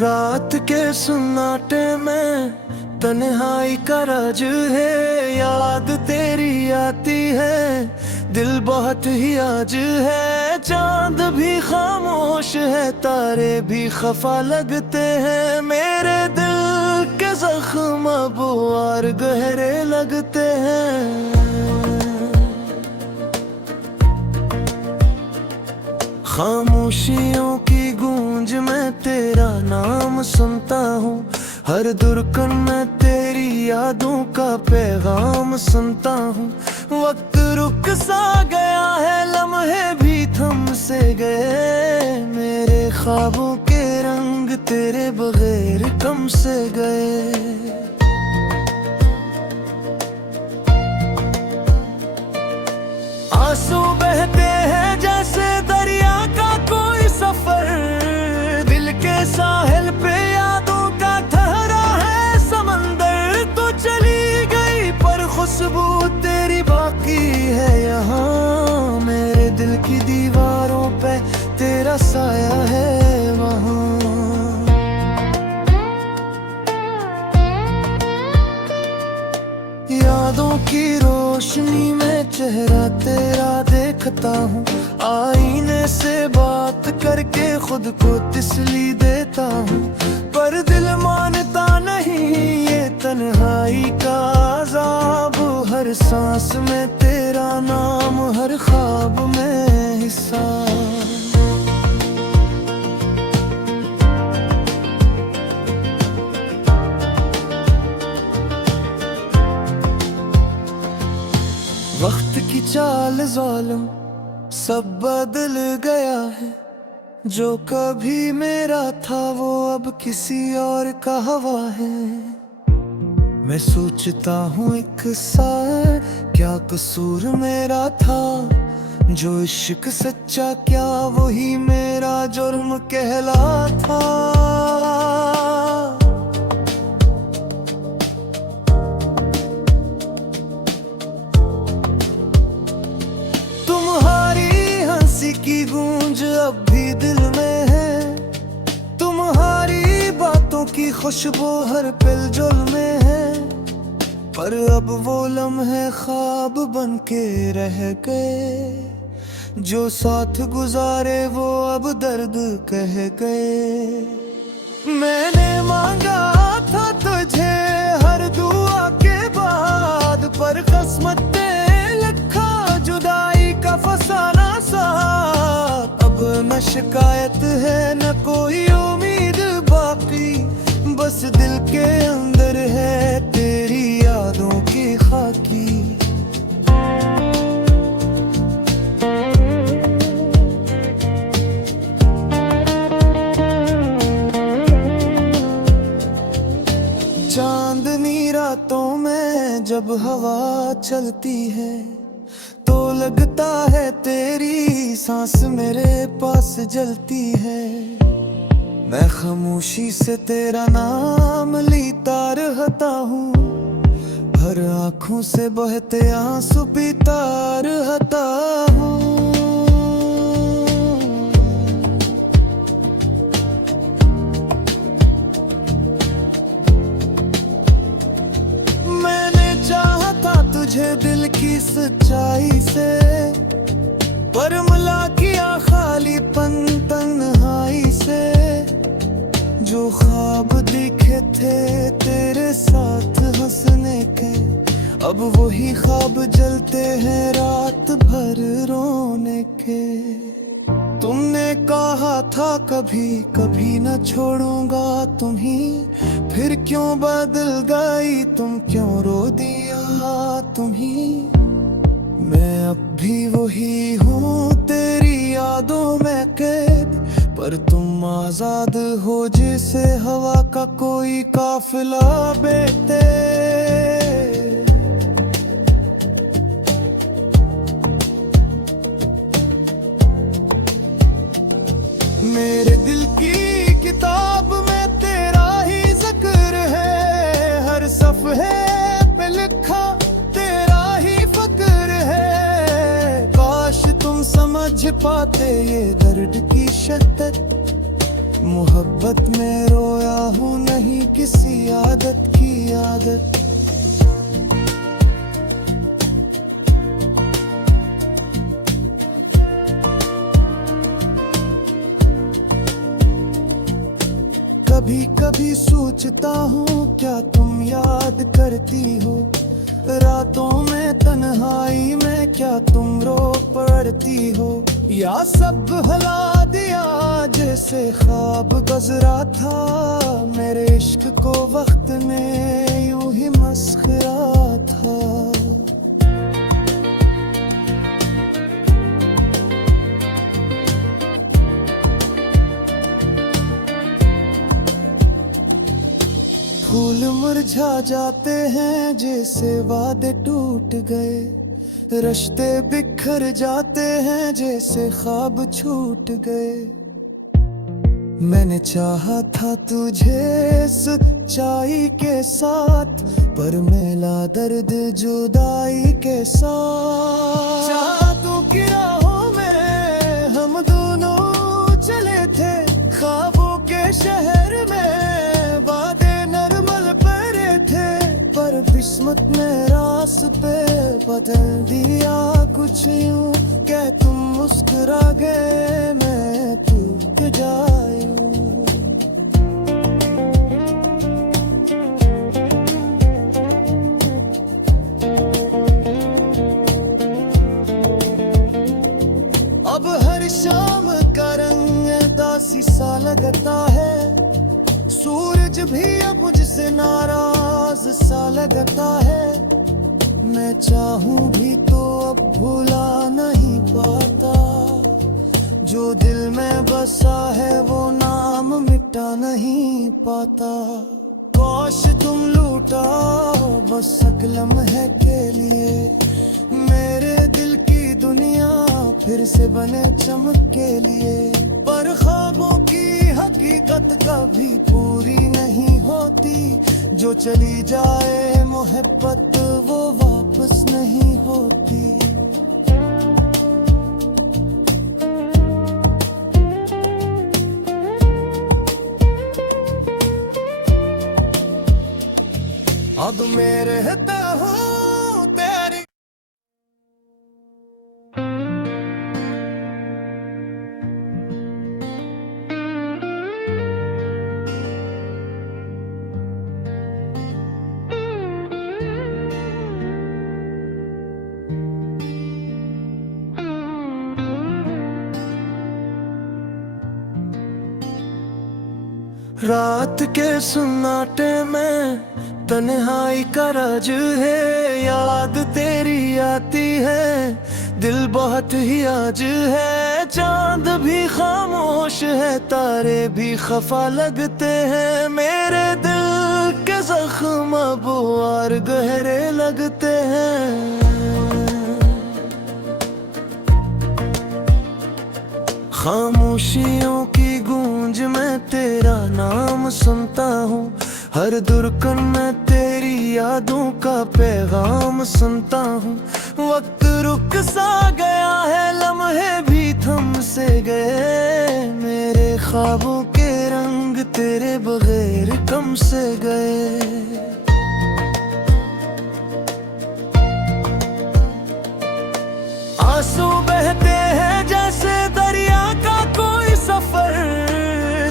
रात के सन्नाटे में तन्हाई का राज है, याद तेरी आती है, दिल बहुत ही आज है। चांद भी खामोश है, तारे भी खफा लगते हैं, मेरे दिल के जख्म अब और गहरे लगते हैं। खामोशियों की गूंज में तेरा नाम सुनता हूँ, हर दुर्गन में तेरी यादों का पैगाम सुनता हूँ। वक्त रुक सा गया है, लम्हे भी थम से गए, मेरे ख्वाबों के रंग तेरे बगैर कम से गए। आंसू बहते हैं जैसे दरिया का कोई सफर, दिल के साहिल पे यादों का ठहरा है समंदर। तो चली गई पर खुशबू तेरी बाकी है यहाँ, मेरे दिल की दीवारों पे तेरा साया है वहाँ। यादों की रोशनी में चेहरा तेरा देखता हूँ, आईने से बात करके खुद को तसल्ली देता हूँ। पर दिल मानता नहीं ये तन्हाई का अज़ाब, हर सांस में तेरा नाम, हर ख्वाब में हिस्सा। वक्त की चाल ज़ालिम सब बदल गया है, जो कभी मेरा था वो अब किसी और का हवा है। मैं सोचता हूँ एक सार क्या कसूर मेरा था, जो इश्क सच्चा क्या वही मेरा जुर्म कहलाता। की गूंज अब भी दिल में है, तुम्हारी बातों की खुशबू हर पिलजुल में है। पर अब वो लम्हे ख्वाब बन के रह गए, जो साथ गुजारे वो अब दर्द कह गए। मैंने मांगा था तुझे हर दुआ के बाद, पर किस्मत ने लिखा जुदाई का फसाना साथ। अब न शिकायत है न कोई उम्मीद बाकी, बस दिल के अंदर है तेरी यादों की खाकी। चांदनी रातों में जब हवा चलती है, तो लगता है तेरी सांस मेरे पास जलती है। मैं खामोशी से तेरा नाम लेता रहता हूँ, हर आँखों से बहते आंसू पीता रहता हूँ। तुझे दिल की सच्चाई से, पर मिला किया खालीपन तन्हाई से। जो ख्वाब दिखे थे तेरे साथ हंसने के, अब वही ख्वाब जलते हैं रात भर रोने के। तुमने कहा था कभी कभी न छोड़ूंगा तुम्हीं, फिर क्यों बदल गई तुम, क्यों रो दिया तुम्हीं। मैं अब भी वही हूँ तेरी यादों में कैद, पर तुम आजाद हो जैसे हवा का कोई काफिला बेटे। मेरे दिल की किताब में तेरा ही जिक्र है, हर सफ़हे पे लिखा तेरा ही फक्र है। काश तुम समझ पाते ये दर्द की शिद्दत, मोहब्बत में रोया हूँ, नहीं किसी आदत की आदत। कभी कभी सोचता हूँ क्या तुम याद करती हो, रातों में तन्हाई में क्या तुम रो पड़ती हो, या सब भुला दिया जैसे ख्वाब गुजरा था। मेरे इश्क को वक्त ने यूं ही मस्खरा था। फूल मुरझा जाते हैं जैसे वादे टूट गए, रिश्ते बिखर जाते हैं जैसे ख्वाब छूट गए। मैंने चाहा था तुझे सच्चाई के साथ, पर मिला दर्द जुदाई के साथ। चाहतों की राहों में हम दोनों चले थे, ख्वाबों के शहर में वादे पर किस्मत ने रास्ते बदल दिया कुछ यूं, क्या तुम मुस्कुरा गए मैं टूट जाऊं। अब हर शाम का रंग दासी सा लगता है, सूरज भी अब मुझसे नाराज सा लगता है। मैं चाहूं भी तो अब भुला नहीं पाता, जो दिल में बसा है वो नाम मिटा नहीं पाता। काश तुम लूटाओ बस एक लम्हे के लिए, मेरे दिल की दुनिया फिर से बने चमक के लिए। पर ख्वाबों की हकीकत कभी पूरी नहीं होती, जो चली जाए मोहब्बत वो वापस नहीं होती। अब मैं रहता हूँ तेरी। रात के सन्नाटे में तन्हाई का राज है, याद तेरी आती है दिल बहुत ही आज है। चांद भी खामोश है, तारे भी खफा लगते हैं, मेरे दिल के जख्म अब और गहरे लगते हैं। खामोशियों की गूंज में तेरा नाम सुनता हूँ, हर दुर्गन में तेरी यादों का पैगाम सुनता हूँ। वक्त रुक सा गया है, लम्हे भी थम से गए, मेरे ख्वाबों के रंग तेरे बगैर कम से गए। आंसू बहते हैं जैसे दरिया का कोई सफर,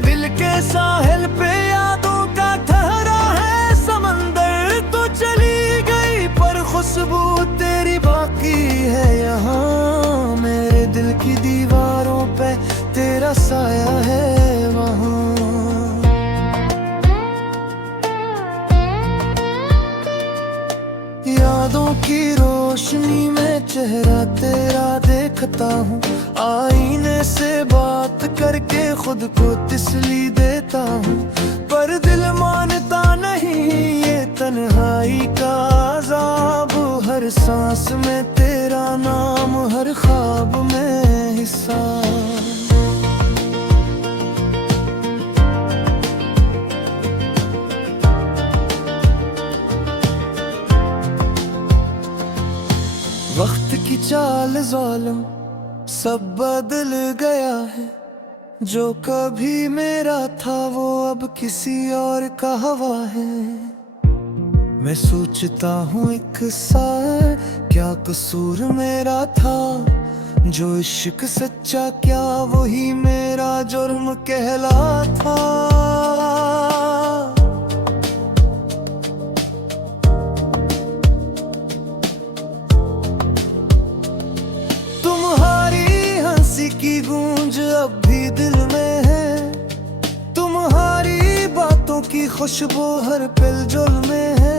दिल के साहिल पे यादों का ठहरा है समंदर। तो चली गई पर खुशबू तेरी बाकी है यहाँ, मेरे दिल की दीवारों पे तेरा साया है वहाँ। यादों की रोशनी में चेहरा तेरा देखता हूँ, आईने से बात करके खुद को तसल्ली देता हूँ। पर दिल मानता नहीं ये तन्हाई का अज़ाब, हर सांस में तेरा नाम, हर ख्वाब में हिस्सा। वक्त की चाल ज़ालिम सब बदल गया है, जो कभी मेरा था वो अब किसी और का हवा है। मैं सोचता हूँ एक साल क्या कसूर मेरा था, जो इश्क सच्चा क्या वही मेरा जुर्म कहलाता। तुम्हारी हंसी की गूंज अब भी दिल में है, तुम्हारी बातों की खुशबू हर पिलजुल में है।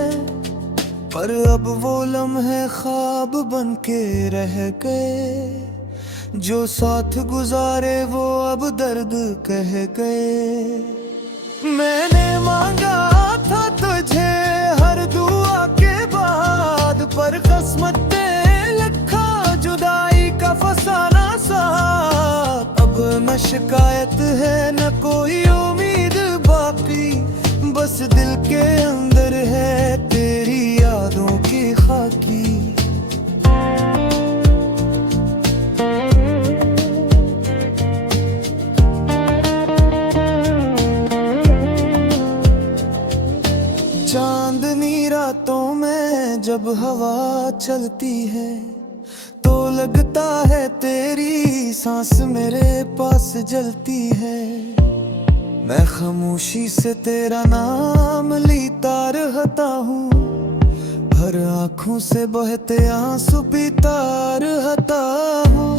पर अब वो लम्हे ख्वाब बन के रह गए, जो साथ गुजारे वो अब दर्द कह गए। मैंने मांगा था तुझे हर दुआ के बाद, पर किस्मत ने लिखा जुदाई का फसाना साथ। अब न शिकायत है न कोई उम्मीद बाकी, बस दिल के अंदर है तेरी यादों की खाकी। चांदनी रातों में जब हवा चलती है, तो लगता है तेरी सांस मेरे पास जलती है। मैं खामोशी से तेरा नाम लेता रहता हूँ, हर आँखों से बहते आंसू पीता रहता हूँ।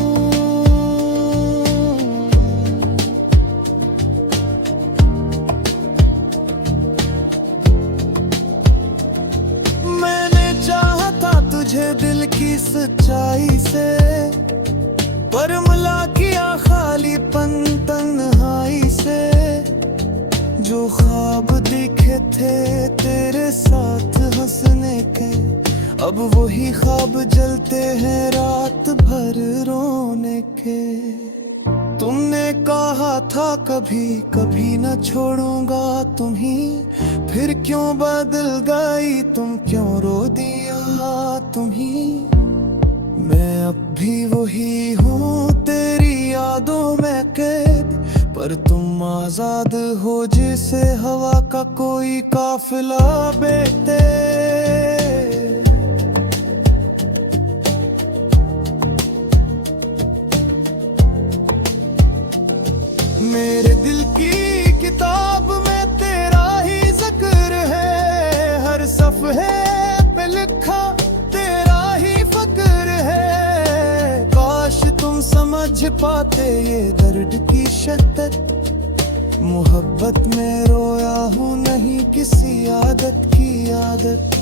मैंने चाहा था तुझे दिल की सच्चाई से, पर मिला किया खालीपन तन्हाई से। जो ख्वाब दिखे थे तेरे साथ हंसने के, अब वही ख्वाब जलते हैं रात भर रोने के। तुमने कहा था कभी कभी न छोड़ूंगा तुम्हें, फिर क्यों बदल गई तुम, क्यों रो दिया तुम्हें। मैं अब भी वही हूँ तेरी यादों में कैद, पर तुम आजाद हो जैसे हवा का कोई काफिला बेटे। मेरे दिल की किताब में तेरा ही जिक्र है, हर सफ़े पे लिखा तेरा ही फक्र है। काश तुम समझ पाते ये दर्द की शिद्दत, मोहब्बत में रोया हूँ नहीं किसी आदत की आदत।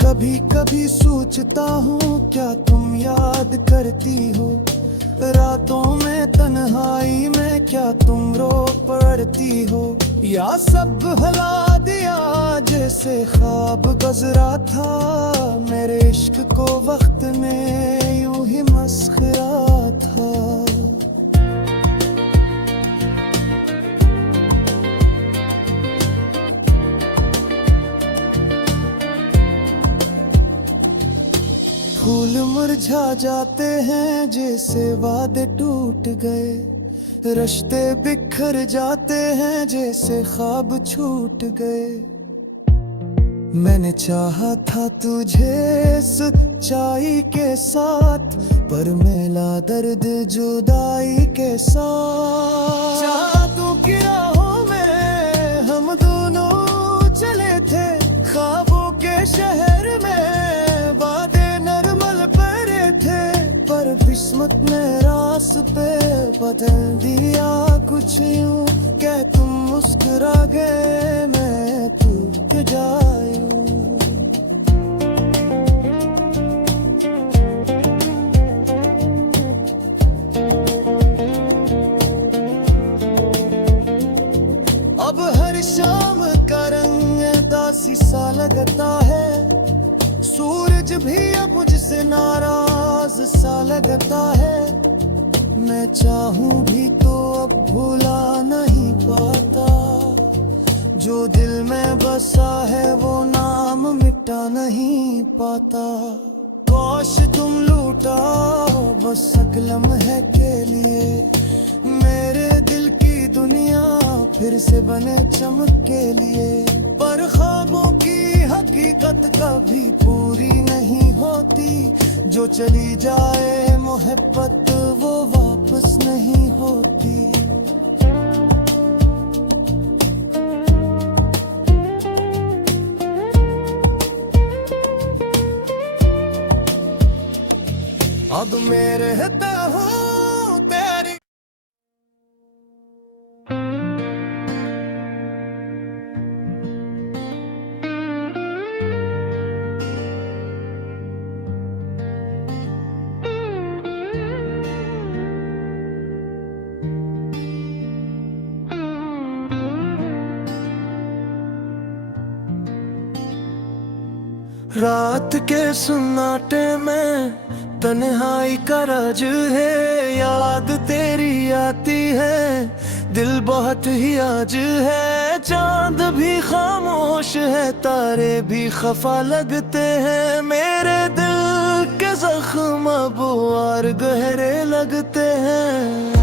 कभी कभी सोचता हूँ क्या तुम याद करती हो, रातों में तन्हाई में क्या तुम रो पड़ती हो, या सब भुला दिया जैसे ख्वाब गुजरा था। मेरे इश्क को वक्त ने यूं ही मस्खरा था। फूल मुरझा जाते हैं जैसे वादे टूट गए, रिश्ते बिखर जाते हैं जैसे ख्वाब छूट गए। मैंने चाहा था तुझे सच्चाई के साथ, पर मेला दर्द जुदाई के साथ। चाहतों की राहों में हम दोनों चले थे, ख्वाबों के शहर में वादे नरमल पड़े थे। पर किस्मत ने रास्ते बदल दिया कुछ यूं, क्या तुम मुस्कुरा गए मैं टूट जाऊं। अब हर शाम का रंग दासी सा लगता है, सूरज भी अब मुझसे नाराज सा लगता है। मैं चाहूं भी तो अब भुला नहीं पाता, जो दिल में बसा है वो नाम मिटा नहीं पाता। काश तुम लूटाओ बस एक लम्हे के लिए, मेरे दिल की दुनिया फिर से बने चमक के लिए। पर ख्वाबों की हकीकत कभी पूरी नहीं होती, जो चली जाए मोहब्बत वो वापस नहीं होती। अब मैं रहता हूँ तेरी। रात के सन्नाटे में तन्हाई का राज है, याद तेरी आती है, दिल बहुत ही आज है। चांद भी खामोश है, तारे भी खफा लगते हैं, मेरे दिल के जख्म अब और गहरे लगते हैं।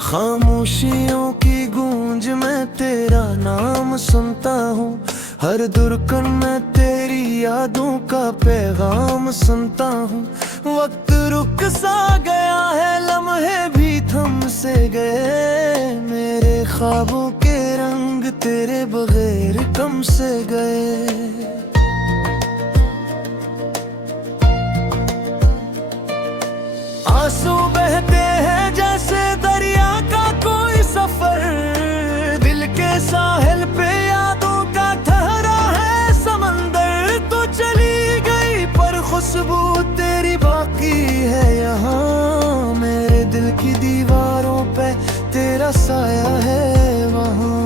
खामोशियों की गूंज में तेरा नाम सुनता हूँ, हर दुर्गन में तेरी यादों का पैगाम सुनता हूँ। वक्त रुक सा गया है, लम्हे भी थम से गए, मेरे ख्वाबों के रंग तेरे बगैर कम से गए। आंसू बहते हैं जैसे दरिया का कोई सफर, दिल के साहिल पे यादों का ठहरा है समंदर। तो चली गई पर खुशबू तेरी बाकी है यहाँ, मेरे दिल की दीवारों पे तेरा साया है वहाँ।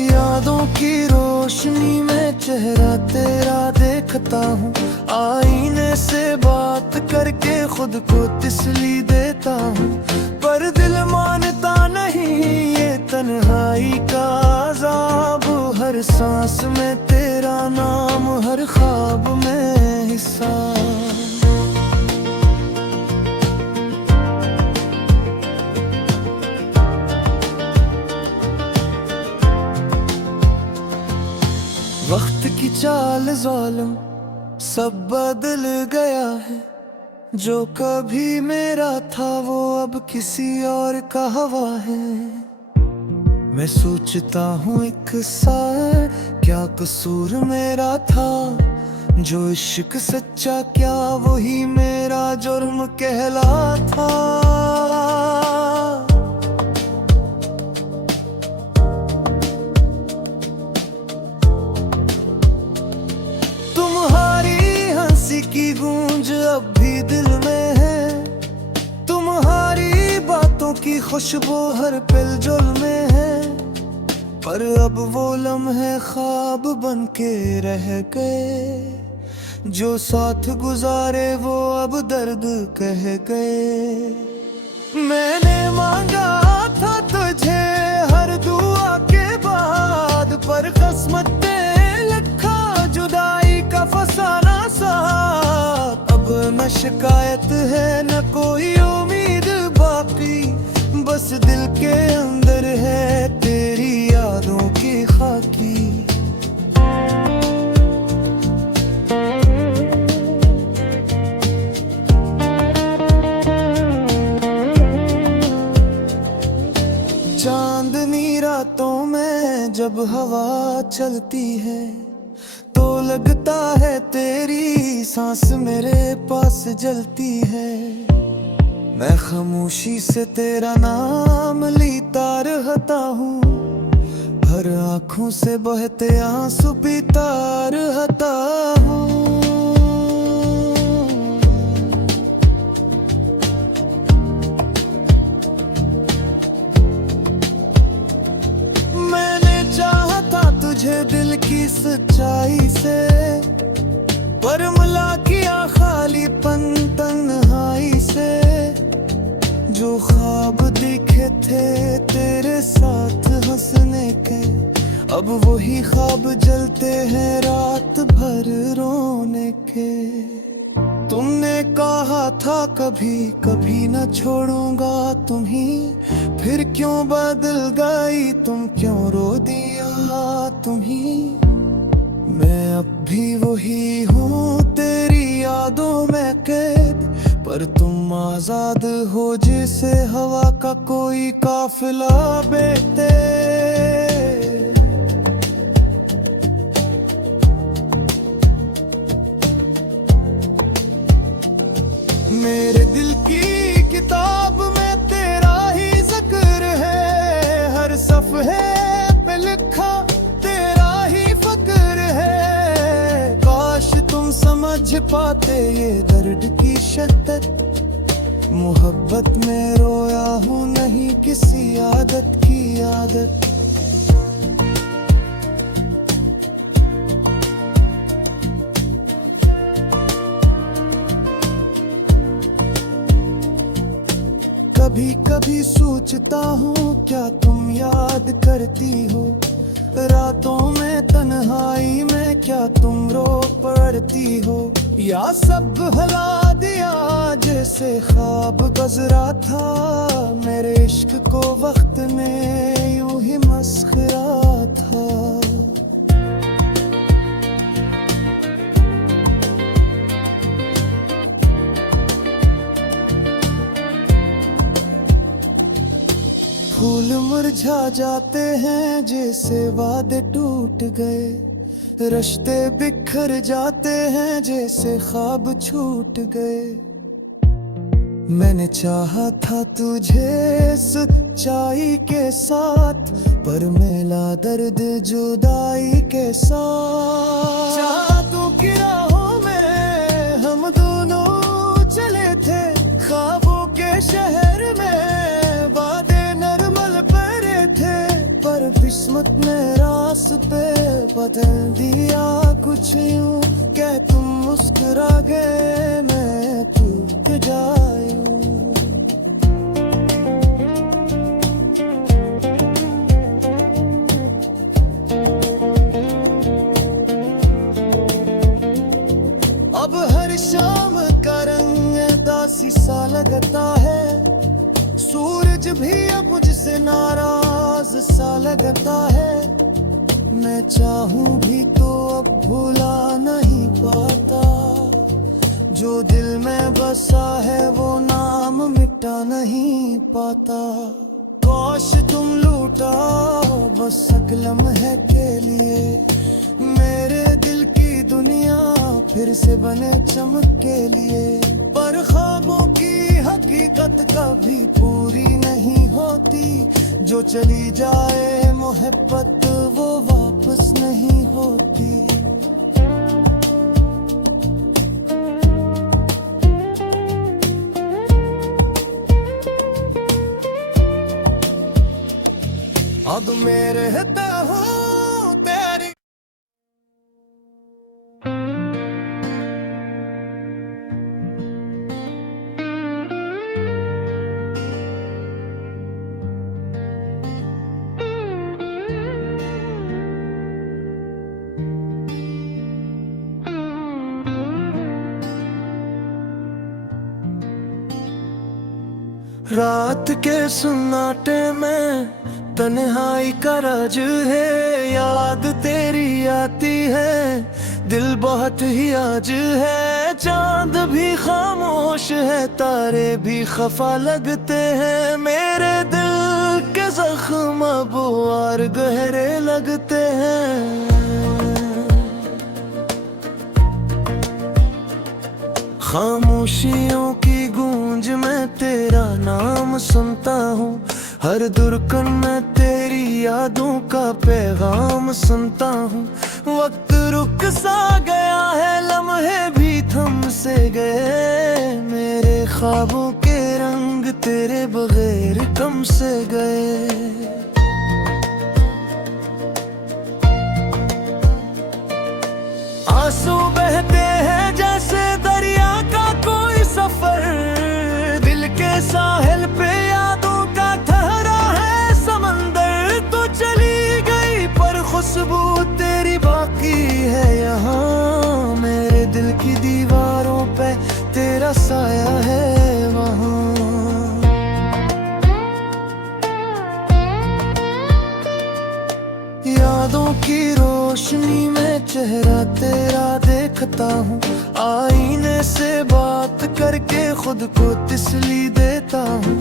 यादों की रोशनी में चेहरा तेरा देखता हूँ, आईने से बात करके खुद को तसल्ली देता हूँ। पर दिल मानता नहीं ये तन्हाई का अज़ाब, हर सांस में तेरा नाम, हर ख्वाब में हिस्सा। वक्त की चाल ज़ालिम सब बदल गया है, जो कभी मेरा था वो अब किसी और का हवा है। मैं सोचता हूँ एक सार क्या कसूर मेरा था, जो इश्क सच्चा क्या वही मेरा जुर्म कहलाता। की गूंज अब भी दिल में है, तुम्हारी बातों की खुशबू हर पिलजुल में है। पर अब वो लम्हे ख्वाब बन के रह गए, जो साथ गुजारे वो अब दर्द कह गए। मैंने मांगा था तुझे हर दुआ के बाद, पर किस्मत ने लिखा जुदाई का फसाना सा। अब न शिकायत है न कोई उम्मीद बाकी, बस दिल के अंदर है तेरी यादों की खाकी। चांदनी रातों में जब हवा चलती है, तो लगता है तेरी सांस मेरे पास जलती है। मैं खामोशी से तेरा नाम लेता रहता हूँ, हर आँखों से बहते आंसू पीता रहता हूँ। मैंने चाहा था तुझे दिल की सच्चाई से, पर मिला किया खालीपन तन्हाई से। जो ख्वाब दिखे थे तेरे साथ हंसने के, अब वही ख्वाब जलते हैं रात भर रोने के। तुमने कहा था कभी कभी न छोड़ूंगा तुम्हें, फिर क्यों बदल गई तुम, क्यों रो दिया तुम्हें। मैं अब भी वही हूँ तेरी यादों में कैद, पर तुम आजाद हो जैसे हवा का कोई काफिला बेटे। मेरे दिल की किताब में तेरा ही जिक्र है, हर सफ़े पे लिखा तेरा ही फक्र है। काश तुम समझ पाते ये दर्द की शिद्दत, मोहब्बत में रोया हूँ नहीं किसी आदत की आदत। कभी कभी सोचता हूँ क्या तुम याद करती हो, रातों में तन्हाई में क्या तुम रो पड़ती हो, या सब भुला दिया जैसे ख्वाब गुजरा था। मेरे इश्क को वक्त में यूं ही मस्खरा था। फूल मुरझा जाते हैं जैसे वादे टूट गए, रिश्ते बिखर जाते हैं जैसे ख्वाब छूट गए। मैंने चाहा था तुझे सच्चाई के साथ, पर मिला दर्द जुदाई के साथ। चाहतों की राहों में हम दोनों चले थे, ख्वाबों के शहर में वादे नरमल परे थे, पर किस्मत ने रास्ते बदल दिया कुछ यूं। क्या तुम मुस्कुरा गए मैं टूट जाऊं। अब हर शाम का रंग दासी सा लगता है, सूरज भी अब मुझसे नाराज सा लगता है। मैं चाहूं भी तो अब भुला नहीं पाता, जो दिल में बसा है वो नाम मिटा नहीं पाता। काश तुम लूटा बस एक लम्हे के लिए, मेरे दिल की दुनिया फिर से बने चमक के लिए। पर ख्वाबों की हकीकत कभी पूरी नहीं होती, जो चली जाए मोहब्बत वो वापस नहीं होती। अब मैं रहता हूँ तेरी। रात के सन्नाटे में तन्हाई का राज है, याद तेरी आती है दिल बहुत ही आज है। चांद भी खामोश है तारे भी खफा लगते हैं, मेरे दिल के जख्म अब और गहरे लगते हैं। खामोशियों की गूंज में तेरा नाम सुनता हूँ, हर दुर्कन में तेरी यादों का पैगाम सुनता हूँ। वक्त रुक सा गया है लम्हे भी थम से गए, मेरे ख्वाबों के रंग तेरे बगैर कम से गए। आंसू बहते हैं नशा तेरा देखता हूँ, आईने से बात करके खुद को तसल्ली देता हूँ।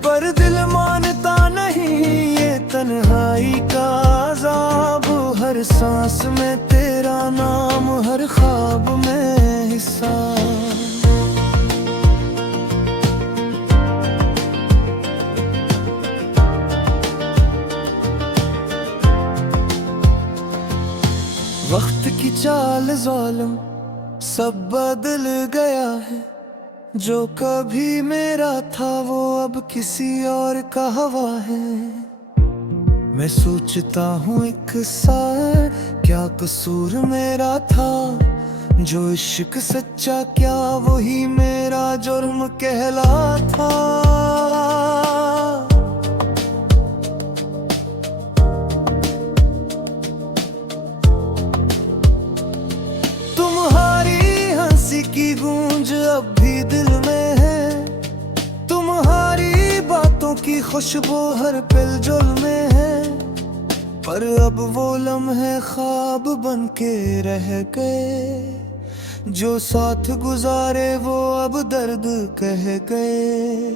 पर दिल मानता नहीं ये तन्हाई का अज़ाब, हर सांस में तेरा नाम, हर ख्वाब में हिस्सा। वक्त की चाल ज़ालिम सब बदल गया है, जो कभी मेरा था वो अब किसी और का हवा है। मैं सोचता हूँ एक सार क्या कसूर मेरा था, जो इश्क सच्चा क्या वही मेरा जुर्म कहलाता। की गूंज अब भी दिल में है, तुम्हारी बातों की खुशबू हर पिलजुल में है। पर अब वो लम्हे ख्वाब बन के रह गए, जो साथ गुजारे वो अब दर्द कह गए।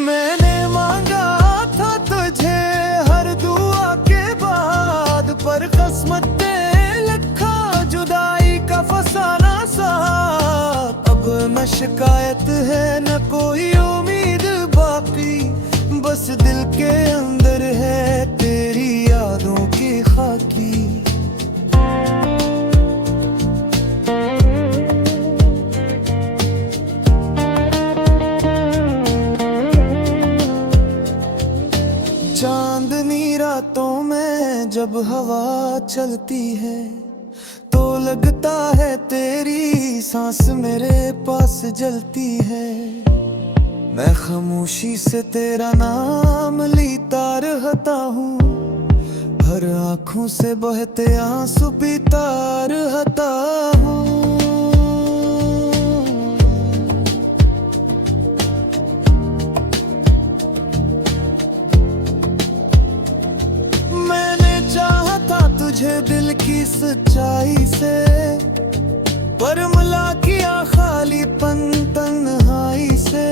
मैंने मांगा था तुझे हर दुआ के बाद, पर किस्मत ने लिखा जुदाई का फसाना साथ। अब न शिकायत है न कोई उम्मीद बाकी, बस दिल के अंदर है तेरी यादों की खाकी। चांदनी रातों में जब हवा चलती है, तो लगता है तेरी सांस मेरे पास जलती है। मैं खामोशी से तेरा नाम लेता रहता हूँ, हर आँखों से बहते आंसू पीता रहता हूँ। मैंने चाहा था तुझे दिल की सच्चाई से, पर मिला किया खालीपन तन्हाई से।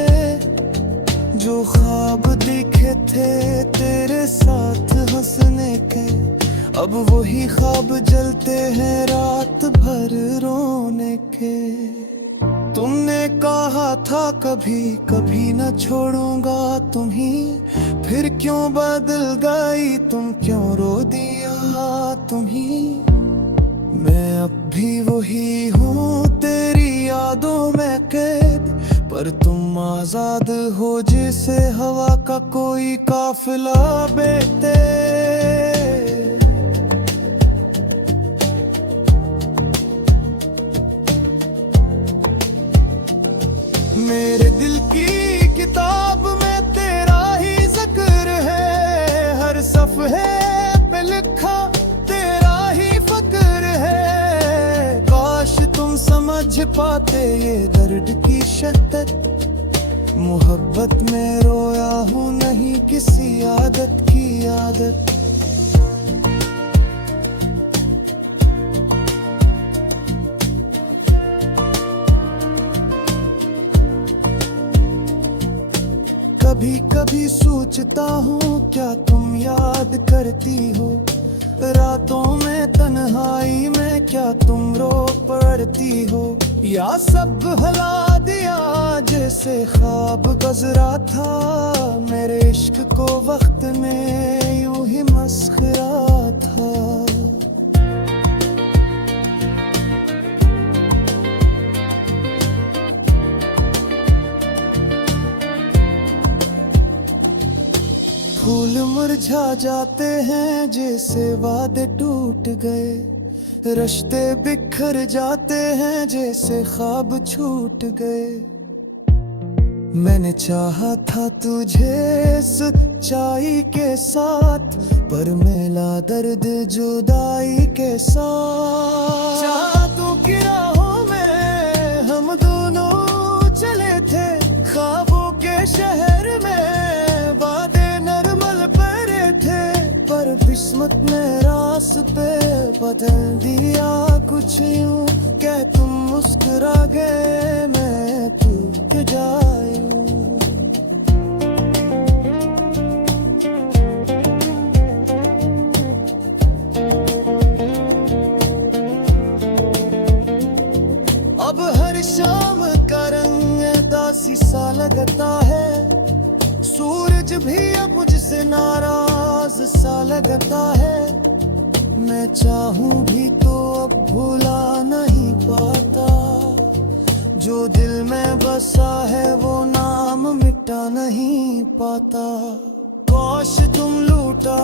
जो ख्वाब देखे थे तेरे साथ हंसने के, अब वही ख्वाब जलते हैं रात भर रोने के। तुमने कहा था कभी कभी न छोड़ूंगा तुम्हीं, फिर क्यों बदल गई तुम, क्यों रो दिया तुम्हीं। मैं अब भी वही हूँ तेरी यादों में कैद, पर तुम आजाद हो जैसे हवा का कोई काफिला बेटे। मेरे दिल की किताब में तेरा ही जिक्र है, हर सफ़े पे लिखा तेरा ही फक्र है। काश तुम समझ पाते ये दर्द की शिद्दत, मोहब्बत में रोया हूँ नहीं किसी आदत की आदत। कभी कभी सोचता हूँ क्या तुम याद करती हो, रातों में तन्हाई में क्या तुम रो पड़ती हो, या सब भुला दिया जैसे ख्वाब गुजरा था। मेरे इश्क को वक्त में यूं ही मस्खरा था। फूल मुरझा जाते हैं जैसे वादे टूट गए, रिश्ते बिखर जाते हैं जैसे ख्वाब छूट गए। मैंने चाहा था तुझे सच्चाई के साथ, पर मिला दर्द जुदाई के साथ। चाहतों की राहों में हम दोनों चले थे, ख्वाबों के शहर में वादे नरमल पड़े थे, पर किस्मत ने रास्ते बदल दिया। कुछ यूं क्या तुम मुस्कुरा गए, मैं टूट जाऊं। अब हर शाम का रंग दासी सा लगता है, सूरज भी अब मुझसे नाराज सा लगता है। मैं चाहूं भी तो अब भूला नहीं पाता, जो दिल में बसा है वो नाम मिटा नहीं पाता। काश तुम लूटा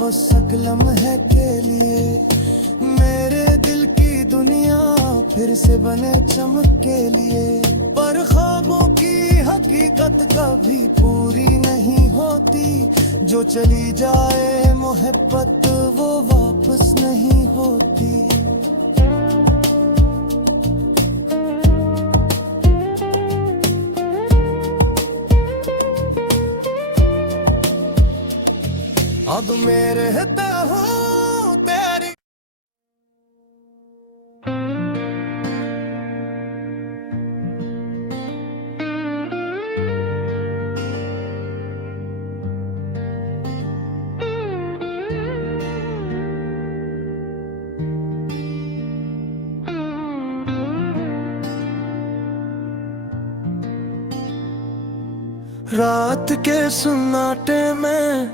बस एक लम्हे के लिए, मेरे दिल की दुनिया फिर से बने चमक के लिए। पर ख्वाबों की हकीकत कभी पूरी नहीं होती, जो चली जाए मोहब्बत वो वापस नहीं होती। अब मैं रहता हूँ तेरी। रात के सन्नाटे में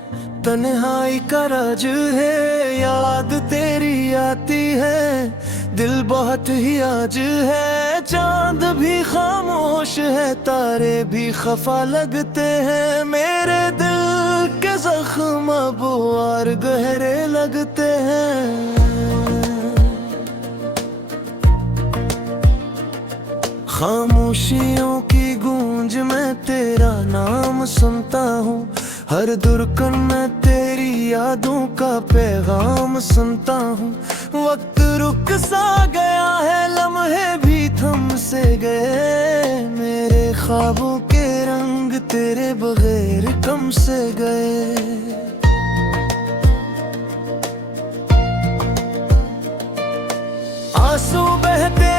तन्हाई का राज है, याद तेरी आती है, दिल बहुत ही आज है। चांद भी खामोश है, तारे भी खफा लगते हैं, मेरे दिल के जख्म अब और गहरे लगते हैं। खामोशियों की गूंज में तेरा नाम सुनता हूँ, हर दुर्गन में तेरी यादों का पैगाम सुनता हूँ। वक्त रुक सा गया है, लम्हे भी थम से गए, मेरे ख्वाबों के रंग तेरे बगैर कम से गए। आंसू बहते